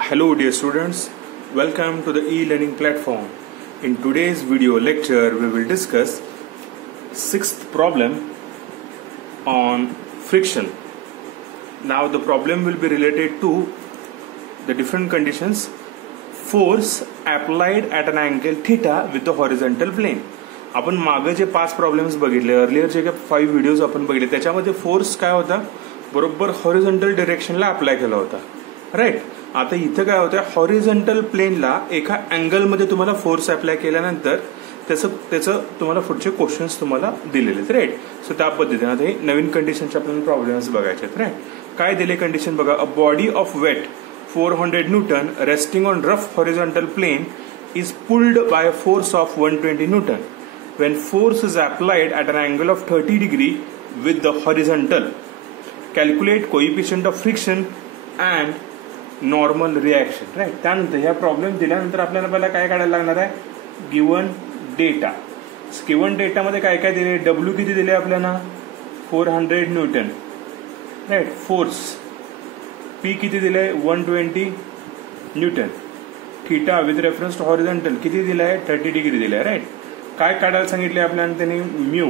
Hello dear students, welcome to the e-learning platform. In today's video lecture we will discuss sixth problem on friction. Now the problem will be related to the different conditions. Force applied at an angle theta with the horizontal plane. आपण मागे जे 5 problems बघितले, earlier जे 5 videos आपण बघितले त्याच्यामध्ये force काय होता, बरोबर हॉरिझॉन्टल डायरेक्शनला अप्लाय केला होता, राईट. आता इथं काय होतं, हॉरिझॉन्टल प्लेनला एका अँगल मध्ये तुम्हाला फोर्स अप्लाय केल्यानंतर त्याचं तुम्हाला पुढचे क्वेश्चन्स तुम्हाला दिलेले आहेत, राईट. सो त्या पद्धतीने आता हे नवीन कंडिशनचे आपल्याला प्रॉब्लेम्स बघायचे आहेत, राईट. काय दिले कंडिशन बघा. A body of weight 400 newton resting on rough horizontal plane is pulled by a force of 120 Newton. When force is applied at an angle of 30 degree with the horizontal, calculate coefficient of friction and normal reaction. Right. त्यानंतर ह्या problem दिल्यानंतर आपल्याला पहिला काय काढायला लागणार आहे, given data. Given data मध्ये काय काय दिले, डब्ल्यू किती दिले आपल्याला 400 न्यूटन, राईट. फोर्स पी किती दिले 120 newton. Theta with reference to horizontal किती दिलाय 30 डिग्री दिलाय, राईट. काय काढायला सांगितले आपल्याला त्यांनी, म्यू.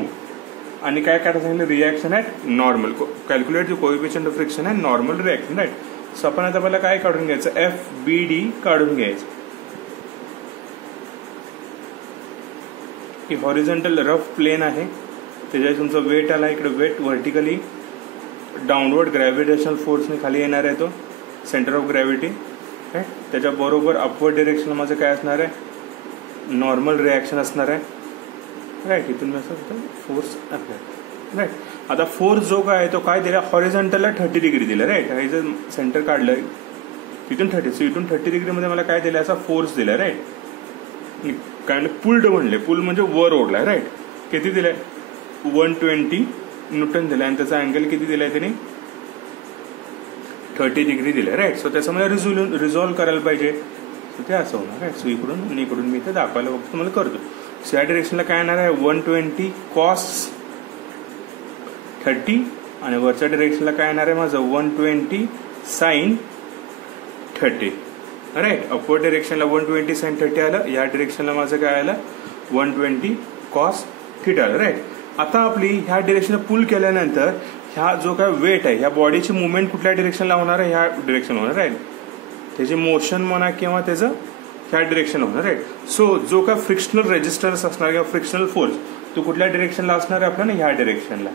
आणि काय काढायला सांगितलं, reaction at normal. Calculate the coefficient of friction and normal reaction, right. So आपण आता पहिला काय काढून घ्यायचं, एफ बी डी काढून घ्यायचं. की हॉरिझॉन्टल रफ प्लेन आहे, त्याच्यात तुमचं वेट आला, इकडे वेट व्हर्टिकली डाऊनवर्ड ग्रॅव्हिटेशनल फोर्सने खाली येणार आहे, तो सेंटर ऑफ ग्रॅव्हिटी, राईट. त्याच्या बरोबर अपवर्ड डिरेक्शन माझं काय असणार आहे, नॉर्मल रिॲक्शन असणार आहे, राईट. इथून असं फोर्स अप्लाय, राईट. आता फोर्स जो काय आहे तो काय दिला, हॉरिझॉन्टलला 30 डिग्री दिला, राईट. हे जर सेंटर काढलं इथून 30, सो इथून 30 डिग्रीमध्ये मला काय दिलं, असा फोर्स दिला, राईट. काय पुल्ड म्हणले, पुल म्हणजे वर ओढलाय, राईट. किती दिलाय 120 न्यूटन दिलाय आणि त्याचा अँगल किती दिलाय त्याने 30 डिग्री दिलाय, राईट. सो त्याच्यामध्ये रिझॉल्व्ह करायला पाहिजे, सो ते असं होणार, राईट. सो इकडून मी ते दाखवायला फक्त तुम्हाला करतो. सो या डिरेक्शनला काय येणार आहे 120 कॉस 30 आणि वरच्या डिरेक्शनला काय येणार आहे माझं 120 साइन 30, राईट. अपवर्ड डिरेक्शनला 120 साइन 30 आलं, या डिरेक्शनला माझं काय आलं 120 कॉस थिटा आलं, राईट. आता आपली ह्या डिरेक्शनला पुल केल्यानंतर ह्या जो काय वेट आहे, ह्या बॉडीची मुवमेंट कुठल्या डिरेक्शनला होणार आहे, ह्या डिरेक्शन होणार, राईट. त्याचे मोशन म्हणा किंवा त्याचं ह्या डिरेक्शन होणार, राईट. सो जो काय फ्रिक्शनल रेजिस्टन्स असणार किंवा फ्रिक्शनल फोर्स तो कुठल्या डिरेक्शनला असणार आहे आपल्याला, ह्या डिरेक्शनला,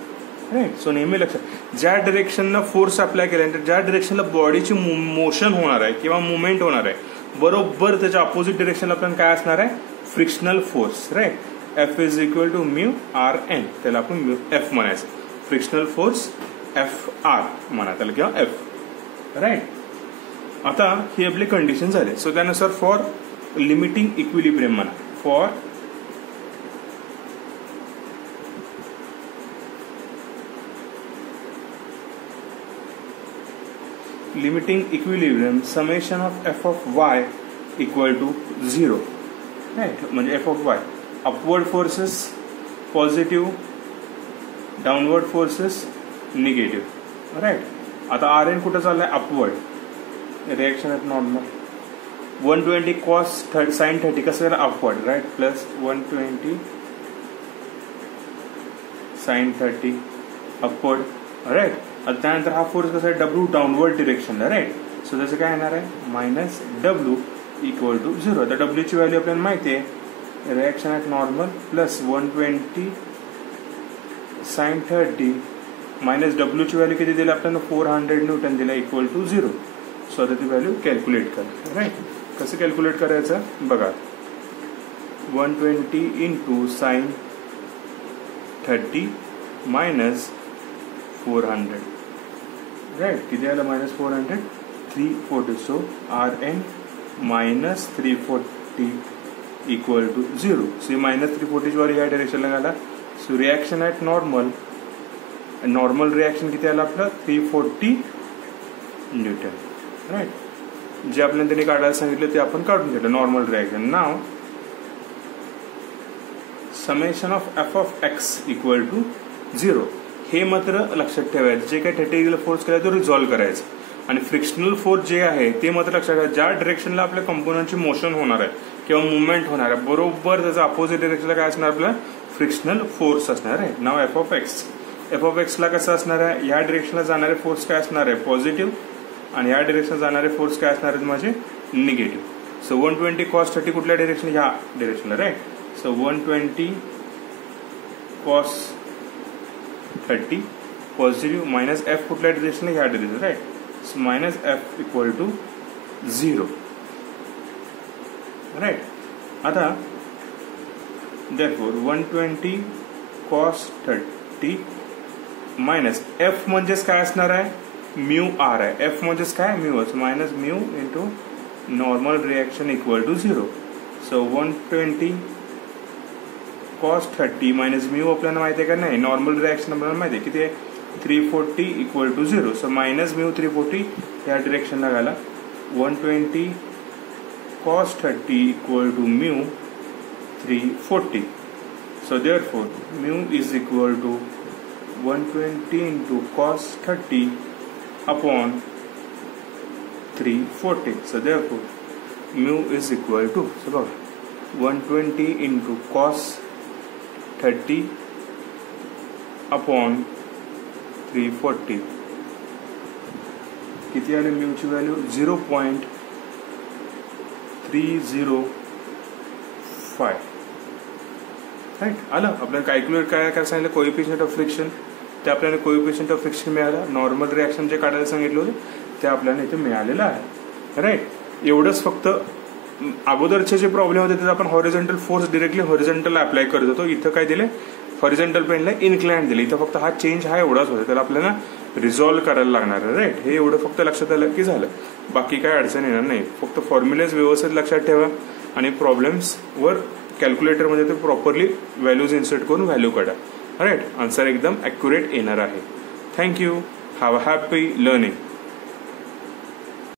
राईट. सो नेहमी लक्षात, ज्या डिरेक्शनला फोर्स अप्लाय केल्यानंतर ज्या डिरेक्शनला बॉडीची मोशन होणार आहे किंवा मुवमेंट होणार आहे, बरोबर त्याच्या अपोजिट डिरेक्शनला आपल्याला काय असणार आहे, frictional force, right. F is equal to mu R N, त्याला आपण एफ म्हणायचं, फ्रिक्शनल फोर्स एफ आर म्हणा त्याला किंवा एफ, राईट. आता ही आपली कंडिशन झाली. सो त्यानुसार फॉर लिमिटिंग इक्विलिब्रियम म्हणा, for limiting equilibrium summation of F of Y equal to 0, right. म्हणजे F of Y, upward forces positive, downward forces negative, right. आता आर एन कुठं चाललाय, upward. Reaction at normal 120 cos sine 30 कसं झालं, upward, right. Plus 120 sine 30 upward, right. आता त्यानंतर हा force कसा आहे, डब्ल्यू डाऊनवर्ड डिरेक्शनला, राईट. सो त्याचं काय येणार आहे मायनस डब्ल्यू इक्वल टू 0. आता डब्ल्यूची व्हॅल्यू आपल्याला माहिती आहे, reaction at normal plus 120 sine 30 minus डब्ल्यूची व्हॅल्यू किती दिली आपल्याला 400 न्यूटन दिला इक्वल टू 0. सो आता ती व्हॅल्यू कॅल्क्युलेट करा, राईट. कसं कॅल्क्युलेट करायचं बघा, 120 इंटू साइन 30 मायनस 400, राईट. किती आलं minus 400 340. So R N minus 340 equal to 0. So minus 340 वर या डिरेक्शनला घाला. So reaction at normal, normal reaction किती आलं आपलं 340 न्यूटन, राईट. जे आपल्याला त्यांनी काढायला सांगितलं ते आपण काढून घेतलं, normal reaction. Now summation of F of X equal to 0. हे मात्र लक्षात ठेवायचं, जे काही 30 डिग्री फोर्स केला तो रिझॉल्व्ह करायचं. आणि फ्रिक्शनल फोर्स जे आहे ते मात्र लक्षात घ्या, ज्या डिरेक्शनला आपल्या कंपोनंटची मोशन होणार आहे किंवा मुवमेंट होणार आहे बरोबर त्याचा अपोजिट डिरेक्शनला काय असणार आपला फ्रिक्शनल फोर्स असणार आहे. नाव एफ ऑफ एक्सला कसं असणार आहे, या डिरेक्शनला जाणारे फोर्स काय असणार आहे पॉझिटिव्ह आणि या डिरेक्शनला जाणारे फोर्स काय असणार आहेत माझे निगेटिव्ह. सो 120 cos 30 कुठल्या डिरेक्शन, ह्या डिरेक्शनला right. So 120 cos 30 positive minus F कुठल्या डिरेक्शनला, ह्या direction right. So minus F equal to 0 right. आता therefore 120 cos 30 मायनस एफ म्हणजेच काय असणार आहे म्यू आर आहे. एफ म्हणजेच काय mu minus mu into normal reaction equal to 0. So 120 cos 30 minus mu आपल्याला माहिती आहे का नाही, नॉर्मल रिएक्शन आपल्याला माहिती आहे किती आहे 340 equal to 0. So minus mu 340 या डिरेक्शनला घाला. 120 cos 30 equal to mu 340. So therefore mu is equal to 120 into cos 30 upon 340. So therefore mu is equal to, so बघा 120 into cos 30 upon 340 किती आले म्यूची व्हॅल्यू 0.305 राईट. आलं आपल्याला कॅल्क्युलेट काय सांगितलं कोएफिशियंट ऑफ फ्रिक्शन, ते आपल्याला कोएफिशियंट ऑफ फ्रिक्शन मिळालं. नॉर्मल रिॲक्शन जे काढायला सांगितलं होतं ते आपल्याला इथे मिळालेलं आहे राईट. एवढंच फक्त अगोदरचे जे प्रॉब्लेम होते त्यात आपण horizontal force directly horizontal apply करत होतो. इथं काय दिले हॉरिझॉन्टल प्लेनला इन्क्लाइंड दिले. इथं फक्त हा चेंज हा एवढाच होता, त्याला आपल्याला रिझॉल्व्ह करायला लागणार आहे राईट. हे एवढं फक्त लक्षात आलं की झालं, बाकी काय अडचण येणार नाही. फक्त फॉर्म्युलेज व्यवस्थित लक्षात ठेवा आणि प्रॉब्लेम्सवर कॅल्क्युलेटरमध्ये ते प्रॉपरली व्हॅल्यूज इन्सर्ट करून व्हॅल्यू काढा राईट. आन्सर एकदम ॲक्युरेट येणार आहे. Thank you. Have a happy learning.